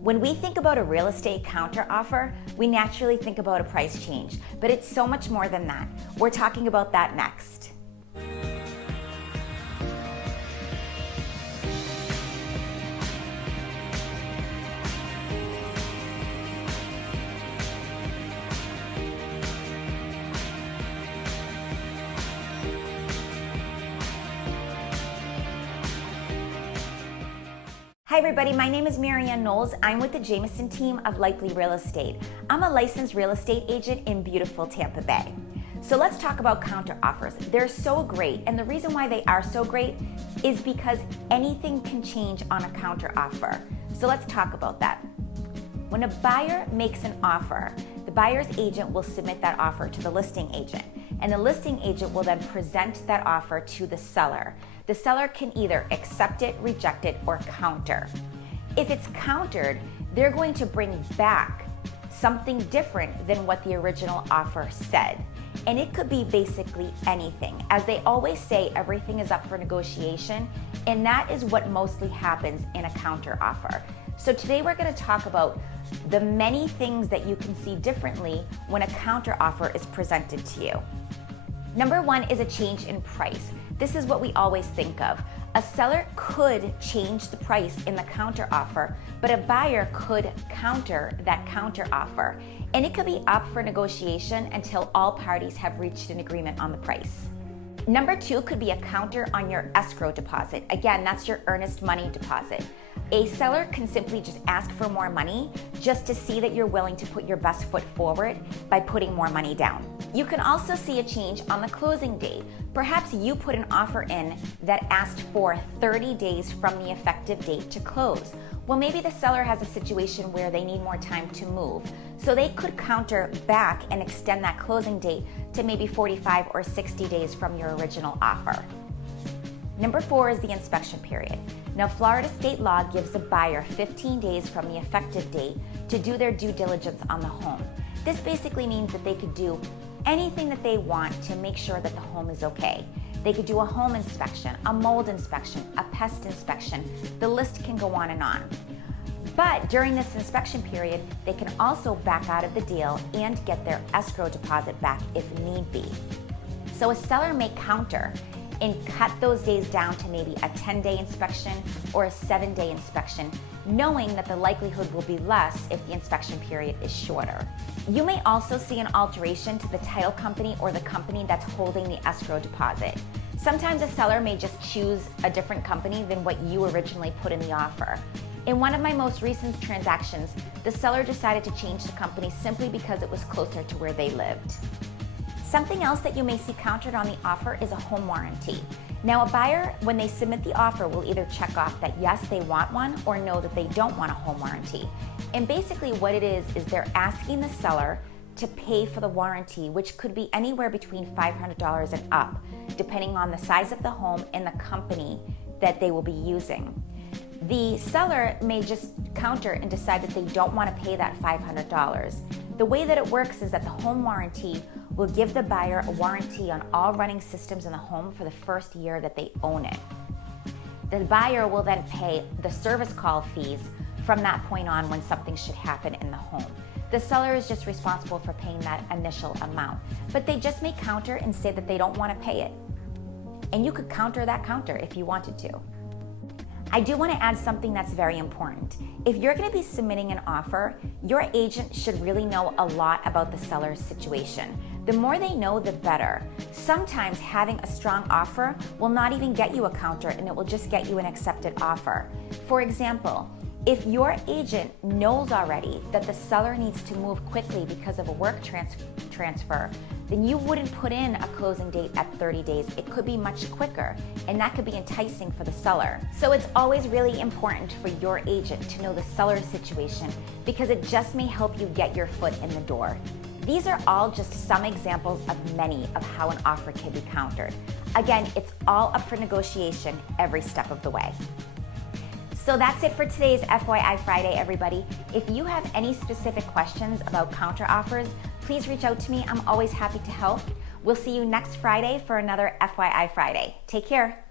When we think about a real estate counter offer, we naturally think about a price change, but it's so much more than that. We're talking about that next. Hi everybody, my name is Marianne Knowles. I'm with the Jameson team of Likely Real Estate. I'm a licensed real estate agent in beautiful Tampa Bay. So let's talk about counter offers. They're so great, and the reason why they are so great is because anything can change on a counter offer. So let's talk about that. When a buyer makes an offer, the buyer's agent will submit that offer to the listing agent, and the listing agent will then present that offer to the seller. The seller can either accept it, reject it, or counter. If it's countered, they're going to bring back something different than what the original offer said. And it could be basically anything. As they always say, everything is up for negotiation, and that is what mostly happens in a counter offer. So today we're going to talk about the many things that you can see differently when a counter offer is presented to you. Number one is a change in price. This is what we always think of. A seller could change the price in the counter offer, but a buyer could counter that counter offer. And it could be up for negotiation until all parties have reached an agreement on the price. Number two could be a counter on your escrow deposit. Again, that's your earnest money deposit. A seller can simply just ask for more money just to see that you're willing to put your best foot forward by putting more money down. You can also see a change on the closing date. Perhaps you put an offer in that asked for 30 days from the effective date to close. Well, maybe the seller has a situation where they need more time to move. So they could counter back and extend that closing date to maybe 45 or 60 days from your original offer. Number four is the inspection period. Now, Florida state law gives the buyer 15 days from the effective date to do their due diligence on the home. This basically means that they could do anything that they want to make sure that the home is okay. They could do a home inspection, a mold inspection, a pest inspection. The list can go on and on. But during this inspection period, they can also back out of the deal and get their escrow deposit back if need be. So a seller may counter and cut those days down to maybe a 10-day inspection or a 7-day inspection, knowing that the likelihood will be less if the inspection period is shorter. You may also see an alteration to the title company or the company that's holding the escrow deposit. Sometimes a seller may just choose a different company than what you originally put in the offer. In one of my most recent transactions, the seller decided to change the company simply because it was closer to where they lived. Something else that you may see countered on the offer is a home warranty. Now, a buyer, when they submit the offer, will either check off that yes, they want one, or no, that they don't want a home warranty. And basically what it is they're asking the seller to pay for the warranty, which could be anywhere between $500 and up, depending on the size of the home and the company that they will be using. The seller may just counter and decide that they don't want to pay that $500. The way that it works is that the home warranty will give the buyer a warranty on all running systems in the home for the first year that they own it. The buyer will then pay the service call fees from that point on when something should happen in the home. The seller is just responsible for paying that initial amount, but they just may counter and say that they don't want to pay it. And you could counter that counter if you wanted to. I do want to add something that's very important. If you're going to be submitting an offer, your agent should really know a lot about the seller's situation. The more they know, the better. Sometimes having a strong offer will not even get you a counter, and it will just get you an accepted offer. For example, if your agent knows already that the seller needs to move quickly because of a work transfer, then you wouldn't put in a closing date at 30 days. It could be much quicker, and that could be enticing for the seller. So it's always really important for your agent to know the seller's situation, because it just may help you get your foot in the door. These are all just some examples of many of how an offer can be countered. Again, it's all up for negotiation every step of the way. So that's it for today's FYI Friday, everybody. If you have any specific questions about counter offers, please reach out to me. I'm always happy to help. We'll see you next Friday for another FYI Friday. Take care.